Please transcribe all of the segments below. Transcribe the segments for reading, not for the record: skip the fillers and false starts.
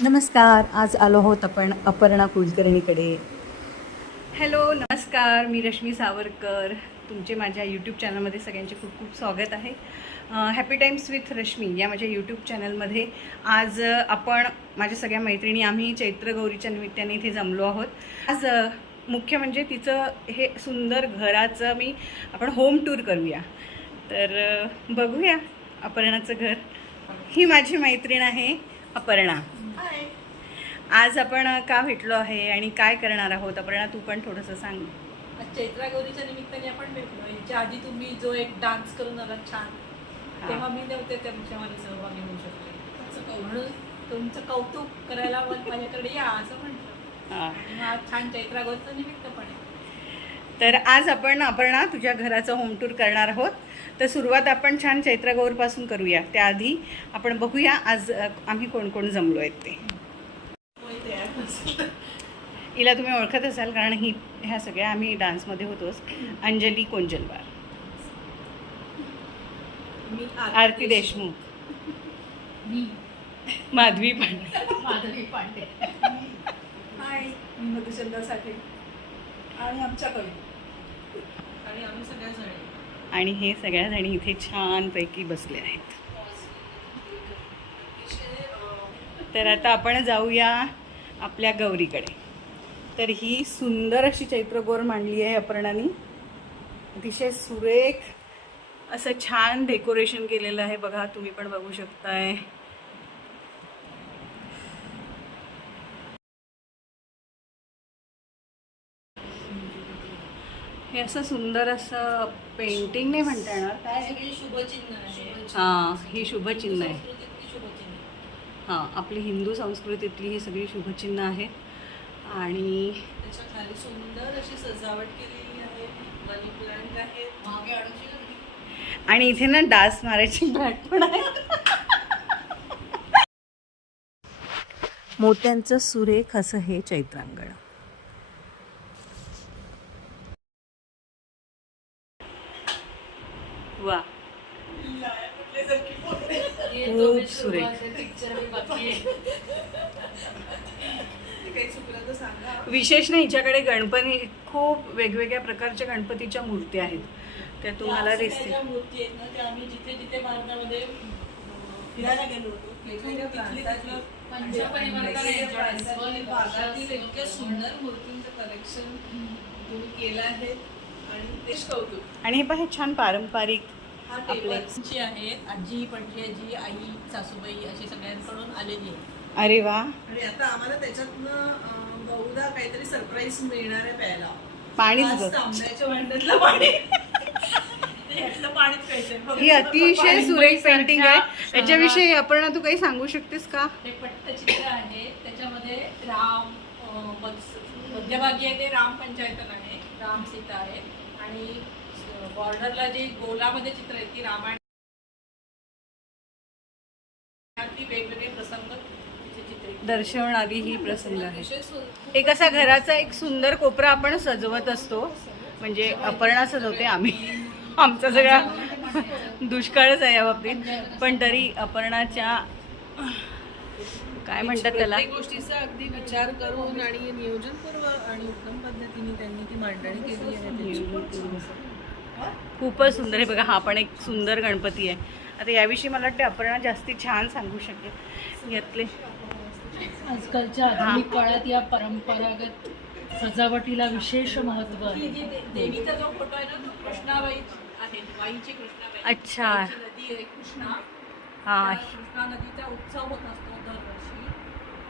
नमस्कार. आज आलो आहोत आपण अपर्णा कुलकर्णीकडे. हॅलो, नमस्कार. मी रश्मी सावरकर. तुमचे माझ्या यूट्यूब चॅनलमध्ये सगळ्यांचे खूप खूप स्वागत आहे. हॅपी टाईम्स विथ रश्मी या माझ्या यूट्यूब चॅनलमध्ये आज आपण माझ्या सगळ्या मैत्रिणी आम्ही चैत्र गौरीच्या निमित्ताने इथे जमलो आहोत. आज मुख्य म्हणजे तिचं हे सुंदर घराचं आपण होम टूर करूया. तर बघूया अपर्णाचं घर. ही माझी मैत्रीण आहे अपर्णा. आज आपण का भेटलो आहे आणि काय करणार आहोत अपर्णा, तू पण थोडंसं सांग. चैत्रा गौरीच्या निमित्ताने आपण भेटलो. याच्या आधी तुम्ही जो एक डान्स करून आला छान, तेव्हा मी नव्हते त्याच्यामध्ये सहभागी होऊ शकले, म्हणून तुमचं कौतुक करायला माझ्याकडे या असं म्हटलं. आज छान चैत्रा गौरीचं निमित्त पण आहे. तर आज आपण अपर्णा तुझ्या घराचं होम टूर करणार आहोत. तर सुरुवात आपण छान चैत्र गौरपासून करूया. त्याआधी आपण बघूया आज आम्ही कोण कोण जमलो आहेत ते. हिला तुम्ही ओळखत असाल कारण ह्या सगळ्या आम्ही डान्समध्ये होतोच. अंजली कोंजलवार, आरती देशमुख, माधवी पांडे, हाय, मी मधुचंद्र साठे आणि आमच्या कवी आणि आम्ही सगळ्या जणी आणि हे सगळ्या जणी इथे छानपैकी बसले आहेत. तर आता आपण जाऊया आपल्या गौरीकडे. तर ही सुंदर अशी चैत्रगौर मांडली आहे अपर्णानी. अतिशय सुरेख असं छान डेकोरेशन केलेलं आहे. बघा, तुम्ही पण बघू शकताय. हे असं सुंदर असं पेंटिंग नाही म्हणता येणार, काय शुभचिन्ह आहे. हां, ही शुभचिन्ह आहे. शुभचिन्ह हां, आपली हिंदू संस्कृतीतली ही सगळी शुभचिन्ह आहेत. आणि त्याच्या खाली सुंदर अशी सजावट केलेली आहे. मनी प्लांट आहे मागे आणि इथे ना डास मारायची बॅट पण आहे. मोत्यांचं सुरेख असं हे चैत्रांगण. वा, खूप सुरेख. विशेष नाही, हिच्याकडे गणपती खूप वेगवेगळ्या प्रकारच्या गणपतीच्या मूर्ती आहेत. त्या तुम्हाला दिसतील. मूर्ती आहेत ना, त्या आम्ही जिथे जिथे भारतामध्ये फिरायला गेलो होतो भागातील इतक्या सुंदर मूर्तींचं कलेक्शन तुम्ही केलं आहे आणि तेच कौतुक. आणि हे पण छान पारंपरिक आपल्याची आहेत. आजी, पणजी, आई, सासूबाई अशी सगळ्यांकडून आलेली आहे. अरे वा. आणि आता आम्हाला त्याच्यातनं बहुधा काहीतरी सरप्राईज मिळणार आहे प्यायला. पाणीच तांब्याच्या भांड्यातलं पाणी. पाणीच प्यायचं. ही अतिशय सुरेख पेंटिंग आहे. याच्याविषयी अपर्णा तू काही सांगू शकतेस का? हे पट्टचित्र आहे. त्याच्यामध्ये राम मध्यभागी आहे ते राम पंचायतन आहे, राम सीता आहे आणि बॉर्डरला जे गोलामध्ये चित्र आहे ती रामायण. वेगवेगळे प्रसंग दर्शवणारी ही प्रसंग आहे. एक असा घराचा एक सुंदर कोपरा आपण सजवत असतो. म्हणजे अपर्णा सजवते, आम्ही आमचा सगळा दुष्काळच आहे या बाबतीत. पण तरी अपर्णाच्या काय म्हणतात त्याला, गोष्टीचा अगदी विचार करून आणि नियोजनपूर्व आणि उत्तम पद्धतीने त्यांनी ती मांडणी केली आहे. खूपच सुंदर आहे. बघा, हा पण एक सुंदर गणपती आहे. आता याविषयी मला वाटते अपर्णा जास्ती छान सांगू शकेल. यातले आजकालच्या आधुनिक काळात या परंपरागत सजावटीला विशेष महत्त्व आहे. देवीचा जो फोटो आहे ना तो कृष्णाबाई आहे, बाईची कृष्णाबाई. अच्छा. नदी आहे कृष्णा. हां, कृष्णा नदीचा उत्सव होत असतो दरवर्षी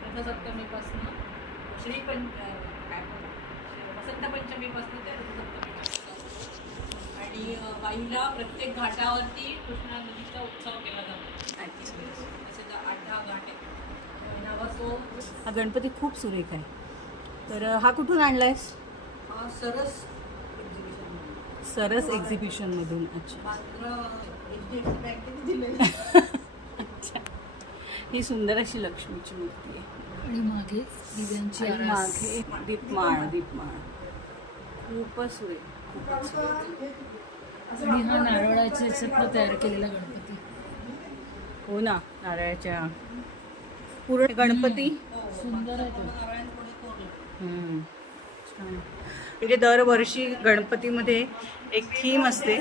रथसप्तमीपासून वसंत पंचमीपासून ते रथसप्तमीपर्यंत असतो. आणि बाईला प्रत्येक घाटावरती कृष्णा नदीचा उत्सव केला जातो. असे 8-10 घाट आहेत. हा गणपती खूप सुरेख आहे. तर हा कुठून आणलायस? सरस एक्झिबिशन मधून. अच्छा. ही सुंदर अशी लक्ष्मीची मूर्ती आहे आणि मागे दिव्यांची मागे दीपमाळ. खूपच सुरेख, खूपच सुरेख. आणि हा नारळाच्या याच्यातनं तयार केलेला गणपती. हो ना, नारळाच्या पूर्ण गणपती. सुंदर आहे तो. छान. म्हणजे दरवर्षी गणपतीमध्ये एक थीम असते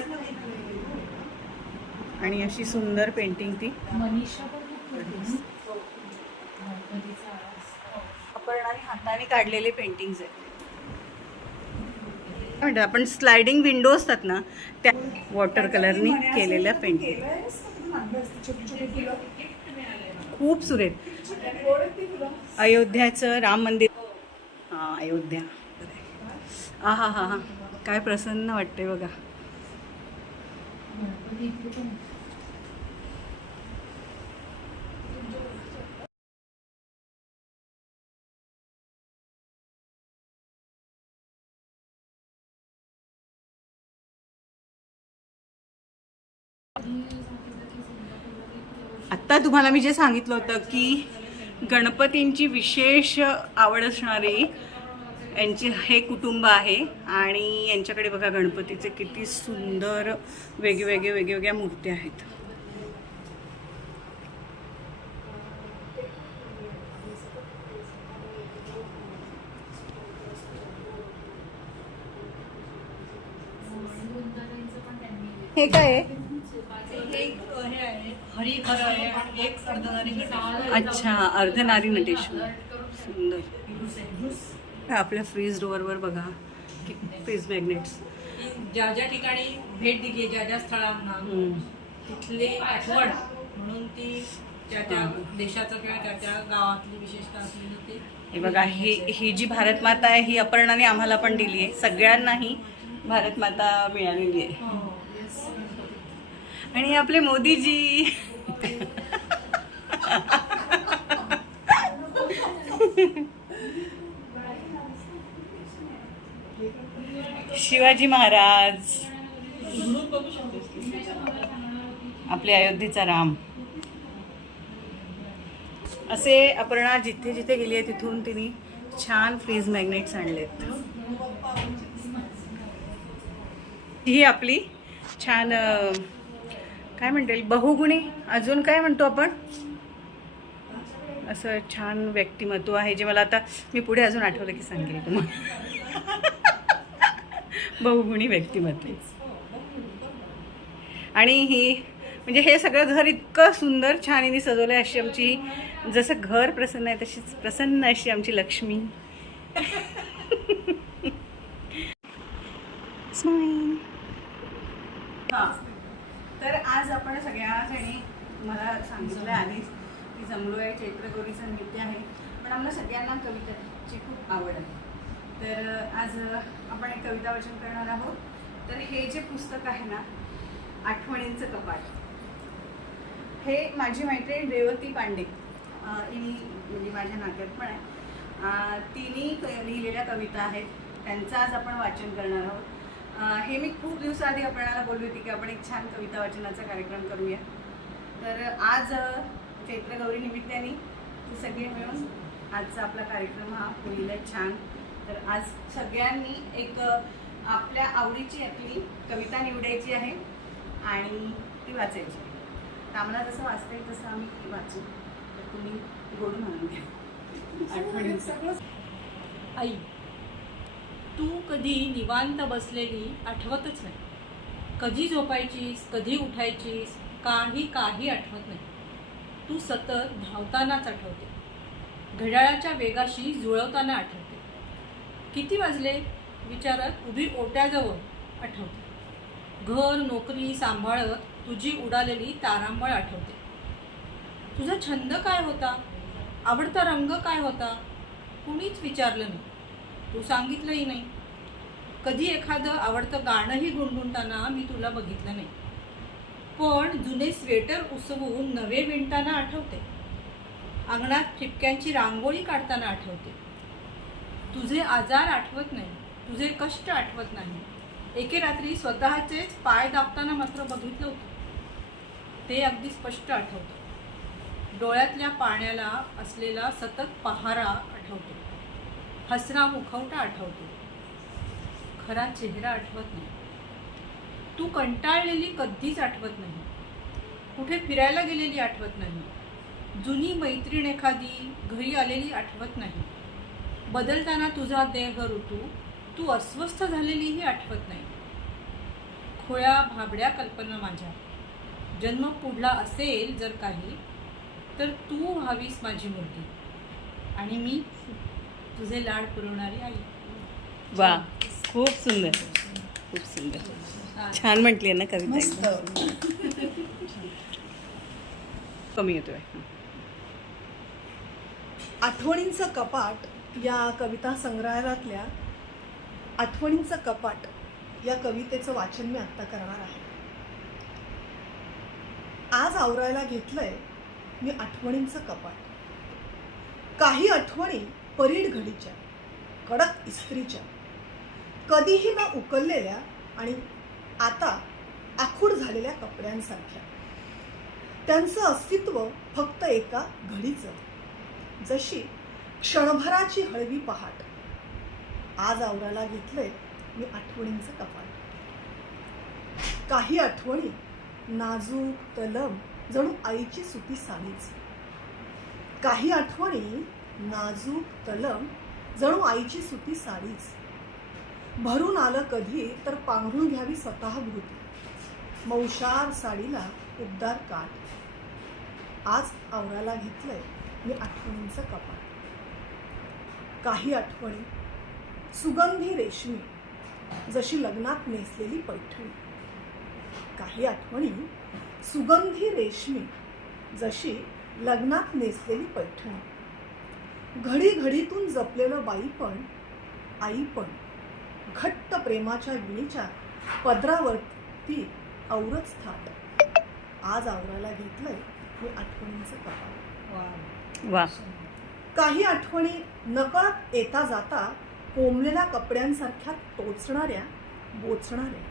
आणि अशी सुंदर पेंटिंग ती मनीषा पण खूप करते. गणपतीचा आवाज. अपर्णाने हाताने काढलेले पेंटिंग्स आहेत. काय म्हणतात आपण, स्लायडिंग विंडो असतात ना, त्या वॉटर कलरनी केलेल्या पेंटिंग खूप सुरेख. अयोध्याचं राम मंदिर. हां, अयोध्या. हा हा हा हा, काय प्रसन्न वाटते बघा. गणपती इकडे पण आहे. आत्ता तुम्हाला मी जे सांगितलं होतं की गणपतींची विशेष आवड असणारी यांची हे कुटुंब आहे आणि यांच्याकडे बघा गणपतीचे किती सुंदर वेगवेगळ्या मूर्त्या आहेत. हे काय आहे? हरिहर आहे आणि एक अर्धनारी. अच्छा, अर्धनारी नटेश्वर. सुंदर. आपल्या फ्रीज डोअरवर बघा फ्रीज मॅग्नेट्स. ज्या ज्या ठिकाणी भेट दिली, ज्या ज्या स्थळांना तिथली आठवण म्हणून ती त्या त्या देशाचं किंवा त्या त्या गावातली विशेषता असलेली ते. हे बघा, ही जी भारत माता आहे ही अपर्णाने आम्हाला पण दिली आहे. सगळ्यांनाही भारत माता मिळालेली आहे. आणि आपले मोदीजी. शिवाजी महाराज. आपले अयोध्येचा राम. असे अपर्णा जिथे जिथे गेली आहे तिथून तिने छान फ्रीज मॅग्नेट्स आणलेत. ही आपली छान काय म्हणता येईल, बहुगुणी, अजून काय म्हणतो आपण, असं छान व्यक्तिमत्व आहे जे मला आता मी पुढे अजून आठवलं की सांगेल तुम्हाला. बहुगुणी व्यक्तिमत्व. आणि ही म्हणजे हे सगळं घर इतकं सुंदर छान हिने सजवलं आहे. अशी आमची, जसं घर प्रसन्न आहे तशीच प्रसन्न अशी आमची लक्ष्मी. स्माईल. हां, तर आज आपण सगळ्याजणी, मला सांगितलं आधीच की जमलो आहे, चैत्रगौरीचं निमित्त आहे, पण आम्हाला सगळ्यांना कविताची खूप आवड आहे. तर आज आपण एक कविता वाचन करणार आहोत. तर हे जे पुस्तक आहे ना, आठवणींचं कपाट, हे माझी मैत्रीण रेवती पांडे, हिने म्हणजे माझ्या नात्यात पण आहे, तिने लिहिलेल्या कविता आहेत, त्यांचं आज आपण वाचन करणार आहोत. हे मी खूप दिवसाआधी आपल्याला बोलली होती की आपण एक छान कविता वाचनाचा कार्यक्रम करूया. तर आज चैत्रगौरी निमित्ताने ते सगळे मिळून आजचा आपला कार्यक्रम हा होईल छान. तर आज सगळ्यांनी एक आपल्या आवडीची आपली कविता निवडायची आहे आणि ती वाचायची. तर आम्हाला जसं वाचता येईल तसं आम्ही वाचू. तर तुम्ही गोड म्हणून घ्या आठवणींचं. आई, तू कधी निवांत बसलेली आठवतच नाही. कधी झोपायचीस, कधी उठायचीस, काही आठवत नाही. तू सतत धावतानाच आठवते, घड्याळाच्या वेगाशी जुळवताना आठवते. किती वाजले विचारत उभी ओट्याजवळ आठवते. घर नोकरी सांभाळत तुझी उडालेली तारांबळ आठवते. तुझा छंद काय होता, आवडता रंग काय होता, कुणीच विचारलं नाही, तू सांगितलंही नाही. कधी एखादं आवडतं गाणंही गुणगुणताना मी तुला बघितलं नाही. पण जुने स्वेटर उसवून नवे विणताना आठवते. अंगणात ठिपक्यांची रांगोळी काढताना आठवते. तुझे आजार आठवत नाही, तुझे कष्ट आठवत नाही. एके रात्री स्वतःचेच पाय दाबताना मात्र बघितलं होतं, ते अगदी स्पष्ट आठवतं. डोळ्यातल्या पाण्याला असलेला सतत पहारा आठवतो. हसरा मुखवटा आठवतो, खरा चेहरा आठवत नाही. तू कंटाळलेली कधीच आठवत नाही, कुठे फिरायला गेलेली आठवत नाही, जुनी मैत्रीण एखादी घरी आलेली आठवत नाही, बदलताना तुझा देह ऋतू तू अस्वस्थ झालेलीही आठवत नाही. खोळ्या भाबड्या कल्पना माझ्या, जन्म पुढला असेल जर काही तर तू व्हावीस माझी मुलगी आणि मी तुझे लाड पुरवणारी आई. वा, खूप सुंदर, खूप सुंदर. छान म्हटली ना कविता एकदम. कमी येतोय. आठवणींचं कपाट या कविता संग्रहालयातल्या आठवणींचं कपाट या कवितेचं वाचन मी आत्ता करणार आहे. आज आवरायला घेतलंय मी आठवणींचं कपाट. काही आठवणी परीड घडीच्या, कडक इस्त्रीच्या, कधीही न उकललेल्या आणि आता आखूड झालेल्या कपड्यांसारख्या. त्यांचं अस्तित्व फक्त एका घडीचं, जशी क्षणभराची हळवी पहाट. आज आवरायला घेतलंय मी आठवणींचं कपाट. काही आठवणी नाजूक तलम जणू आईची सुती साडीच. काही आठवणी नाजूक तलम जणू आईची सुती साडीच. भरून आलं कधी तर पांघरून घ्यावी स्वतः भोवती, मौशार साडीला उबदार काठ. आज आवरायला घेतलंय मी आठवणींचं कपाट. काही आठवणी सुगंधी रेशमी, जशी लग्नात नेसलेली पैठणी. काही आठवणी सुगंधी रेशमी, जशी लग्नात नेसलेली पैठणी. घडी घडीतून जपलेलं बाईपण, आईपण, घट्ट प्रेमाच्या विणीच्या पदरावरती औरच थाट. आज आवरायला घेतलंय मी आठवणींचं कपाट. वा. काही आठवणी नकळत येता जाता कोंबलेल्या कपड्यांसारख्या टोचणाऱ्या, बोचणाऱ्या.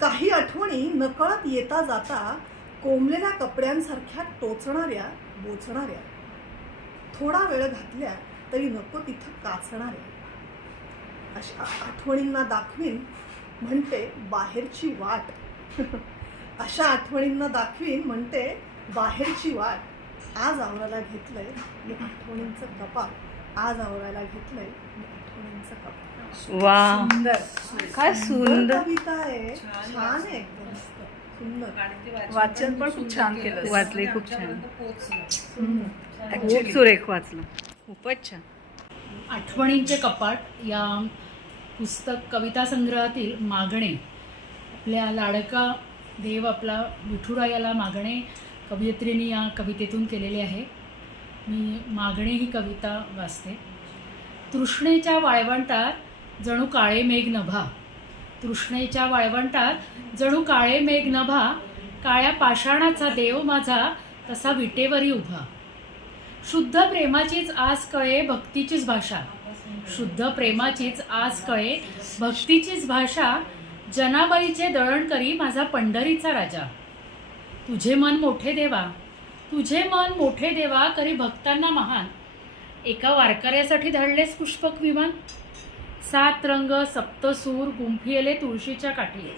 काही आठवणी नकळत येता जाता कोंबलेल्या कपड्यांसारख्या टोचणाऱ्या, बोचणाऱ्या. थोडा वेळ घातल्या तरी नको तिथं काचणाऱ्या. अशा आठवणींना दाखवीन म्हणते बाहेरची वाट. अशा आठवणींना दाखवीन म्हणते बाहेरची वाट. आज आवरायला घेतलंय मी आठवणींचं कपाट. आज आवरायला घेतलंय मी आठवणींचं कपाट. वा, सुंदर, काय सुंदर कविता आहे. छान आहे, एकदम सुंदर. वाचन पण खूप छान केलं. वाचले, खूप छान, सुंदर. खूप सुरेख वाचलं, खूपच छान. आठवणींचे कपाट या पुस्तक कविता संग्रहातील मागणे, आपल्या लाडका देव आपला विठुरायाला मागणे कवयित्रीने या कवितेतून केलेले आहे. मी मागणे ही कविता वाचते. तृष्णेच्या वाळवंटात जणू काळे मेघ नभा, तृष्णेच्या वाळवंटात जणू काळे मेघ नभा, काळ्या पाषाणाचा देव माझा तसा विटेवरी उभा. शुद्ध प्रेमाचीच आज कळे भक्तीचीच भाषा, शुद्ध प्रेमाचीच आज कळे भक्तीचीच भाषा. जनाबाईचे दळण करी माझा पंढरीचा राजा. तुझे मन मोठे देवा, तुझे मन मोठे देवा, करी भक्तांना महान. एका वारकऱ्यासाठी धाडलेस पुष्पक विमान. 7 रंग सप्तसूर गुंफिले तुळशीच्या काठी,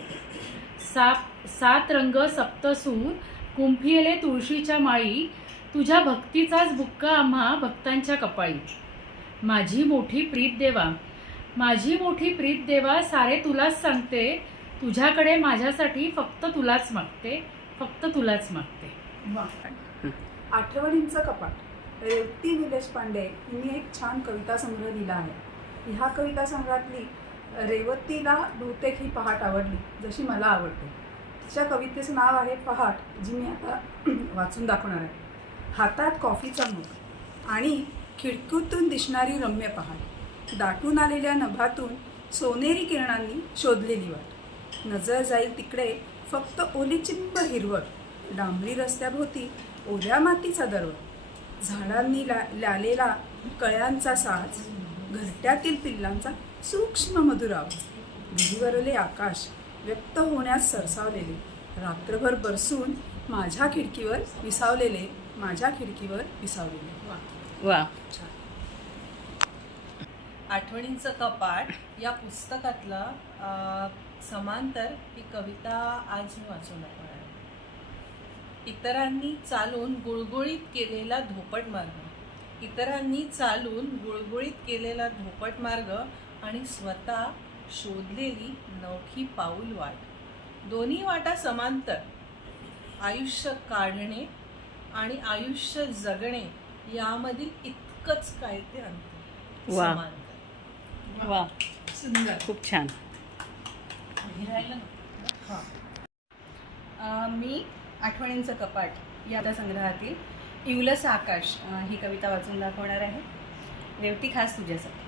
7 रंग सप्तसूर गुंफिले तुळशीच्या माळी. तुझ्या भक्तीचाच बुक्का आम्हा भक्तांच्या कपाळी. माझी मोठी प्रीत देवा, माझी मोठी प्रीत देवा, सारे तुलाच सांगते. तुझ्याकडे माझ्यासाठी फक्त तुलाच मागते, फक्त तुलाच मागते. आठवणींचं कपाट रेवती निलेश पांडे यांनी एक छान कविता संग्रह दिला आहे. ह्या कविता संग्रहातली रेवतीला बहुतेक ही पहाट आवडली, जशी मला आवडते. तिच्या कवितेचं नाव आहे पहाट, जी मी आता वाचून दाखवणार आहे. हातात कॉफीचा मग आणि खिडकीतून दिसणारी रम्य पहाट, दाटून आलेल्या नभातून सोनेरी किरणांनी शोधलेली वाट. नजर जाईल तिकडे फक्त ओली चिंब हिरवळ, डांबरी रस्त्याभोवती ओल्या मातीचा दरवळ, झाडांनी लालेला कळ्यांचा साज, घरट्यातील पिल्लांचा सूक्ष्म मधुर आवाज. भिरीवरले आकाश व्यक्त होण्यास सरसावलेले, रात्रभर बरसून माझ्या खिडकीवर विसावलेले, माझ्या खिडकीवर विसावलेले. वा. आठवणींचं कपाट या पुस्तकातला समांतर ही कविता आज मी वाचून दाखवणार आहे. इतरांनी चालून गुळगुळीत केलेला धोपट मार्ग, इतरांनी चालून गुळगुळीत केलेला धोपट मार्ग आणि स्वतः शोधलेली नवखी पाऊल वाट, दोन्ही वाटा समांतर. आयुष्य काढणे आणि आयुष्य जगणे यामधील इतकंच काय ते अंतर. वा. समांतर. वा, सुंदर. खूप छान. हे राहिलं ना. हां. मी आठवणींचं कपाट या संग्रहातील इवलस आकाश ही कविता वाचून दाखवणार आहे. रेवती, खास तुझ्यासाठी.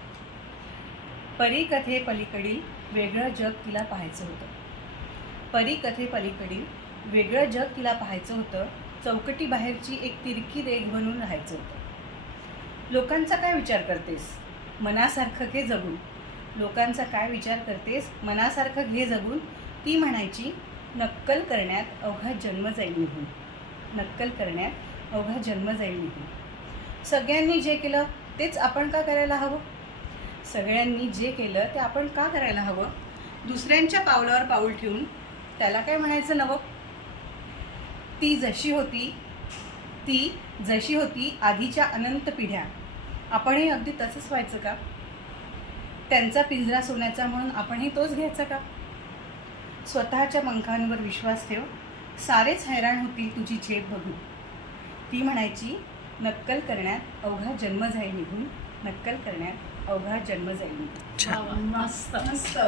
परी कथे पलीकडील वेगळं जग तिला पाहायचं होतं. परी कथे पलीकडील वेगळं जग तिला पाहायचं होतं. चौकटी बाहेरची एक तिरकी रेघ बनून राहायचं होतं. लोकांचा काय विचार करतेस, मनासारखं घे जगून. लोकांचा काय विचार करतेस, मनासारखं घे जगून. ती म्हणायची, नक्कल करण्यात अवघा जन्म जाईल निघून. नक्कल करण्यात अवघा जन्म जाईल निघून. सगळ्यांनी जे केलं तेच आपण का करायला हवं. सगळ्यांनी जे केलं ते आपण का करायला हवं. दुसऱ्यांच्या पावलावर पाऊल ठेवून त्याला काय म्हणायचं नवं. ती जशी होती आधीच्या अनंत पिढ्या, आपणही अगदी तसंच व्हायचं का. त्यांचा पिंजरा सोन्याचा म्हणून आपणही तोच घ्यायचा का. स्वतःच्या पंखांवर विश्वास ठेव, सारेच हैराण होतील तुझी झेप बघून. ती म्हणायची, नक्कल करण्यात अवघा जन्म जाईल निघून. नक्कल करण्यात अवघा जन्म जाईल निघून. वा वा, मस्त. मस्त.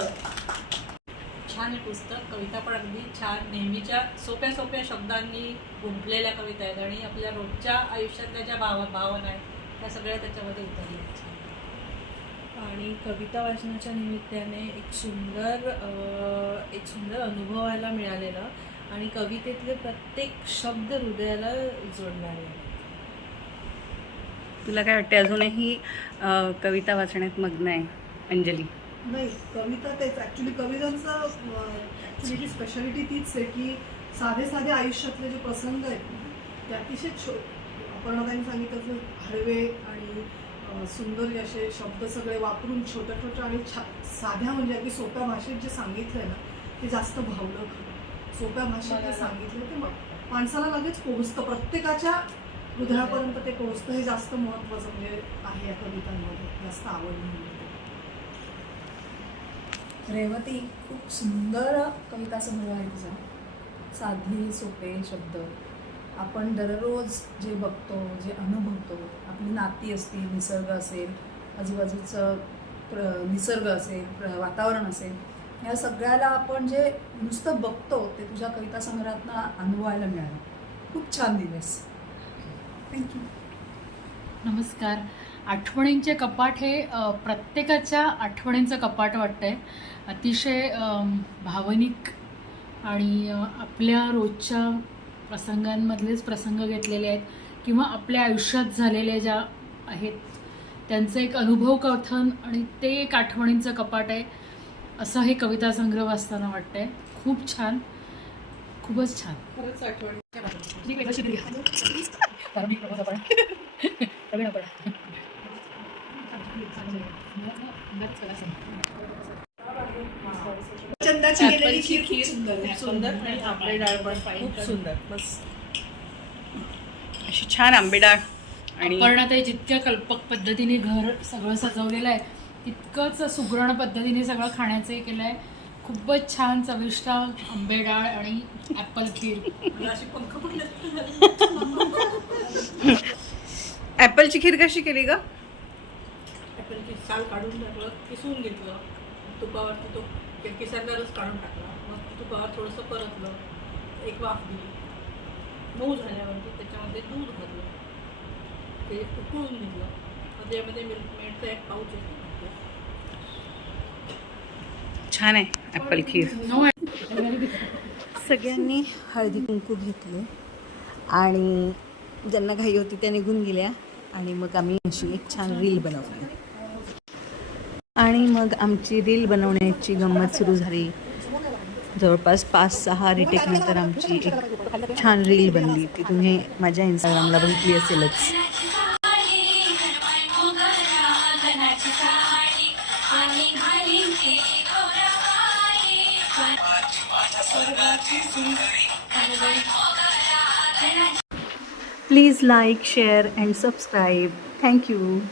छान आहे पुस्तक. कविता पण अगदी छान, नेहमीच्या सोप्या सोप्या शब्दांनी गुंफलेल्या कविता आहेत आणि आपल्या रोजच्या आयुष्यातल्या ज्या भावना आहेत त्या सगळ्या त्याच्यामध्ये उतरल्या आहेत. आणि कविता वाचनाच्या निमित्ताने एक सुंदर अनुभवायला मिळालेला आणि कवितेतले प्रत्येक शब्द हृदयाला जोडणारे आहेत. तुला काय वाटते, अजूनही कविता वाचण्यात मग्न आहे अंजली? नाही, कविता तेच ॲक्च्युली कवितांचं ॲक्च्युली स्पेशालिटी तीच आहे की साधे साधे आयुष्यातले जे प्रसंग आहेत ते अतिशय अपर्णाताईंनी सांगितलं हळवे आणि सुंदर असे शब्द सगळे वापरून छोट्या छोट्या आणि साध्या म्हणजे अगदी सोप्या भाषेत जे सांगितलं आहे ना ते जास्त भावलं. सोप्या भाषेत जे सांगितलं ते माणसाला लगेच पोहोचतं, प्रत्येकाच्या हृदयापर्यंत ते पोहोचतं. हे जास्त महत्त्वाचं म्हणजे आहे या कवितांमध्ये, जास्त आवडलं. रेवती खूप सुंदर कविता संग्रह आहे तिचा. साधी सोपे शब्द, आपण दररोज जे बघतो, जे अनुभवतो, आपली नाती असतील, निसर्ग असेल, आजूबाजूचं निसर्ग असेल, वातावरण असेल, या सगळ्याला आपण जे नुसतं बघतो ते तुझ्या कविता संग्रहातनं अनुभवायला मिळालं. खूप छान दिवस. थँक्यू. नमस्कार. आठवणींचे कपाट हे प्रत्येकाच्या आठवणींचं कपाट वाटतंय. अतिशय भावनिक आणि आपल्या रोजच्या प्रसंगांमधलेच प्रसंग घेतलेले आहेत किंवा आपल्या आयुष्यात झालेल्या ज्या आहेत त्यांचं एक अनुभव कथन आणि ते एक आठवणींचं कपाट आहे असं हे कविता संग्रह वाचताना वाटतंय. खूप छान, खूपच छान. खरंच आठवण. चंदाची केलेली खीर खीर सुंदर आहे. सुंदर आणि आंबे डाळ पण खूप सुंदर. बस अशी छान आंबेडाळ आणि अपर्णाताई जितक्या कल्पक पद्धतीने घर सगळं सजवलेलं आहे तितकंच सुगरण पद्धतीने सगळं खाण्याचं हे केलं आहे. खूपच छान चविष्ट आंबे डाळ आणि ॲपल खीर. मला अशी पंख फुटले. ॲपलची खीर कशी केली ग? ॲपलची साल काढून टाकलं, किसून घेतलं, तुपावरती तो किसांना रस काढून टाकला, मग तुपावर थोडंसं परतलं, एक वाफ दिली, मऊ झाल्यावरती त्याच्यामध्ये दूध घातलं, ते उकळून घेतलं, मग त्यामध्ये मिल्कमेडचा एक पाऊच येतो. छान आहे ॲपल खीर. नो सगळ्यांनी हळदी कुंकू घेतले आणि ज्यांना घाई होती त्या निघून गेल्या आणि मग आम्ही अशी एक छान रील बनवली आणि मग आमची रील बनवण्याची गंमत सुरू झाली. जवळपास 5-6 रिटेक नंतर आमची एक छान रील बनली. ती तुम्ही माझ्या इंस्टाग्रामला बघितली असेलच. Please like, share and subscribe. Thank you.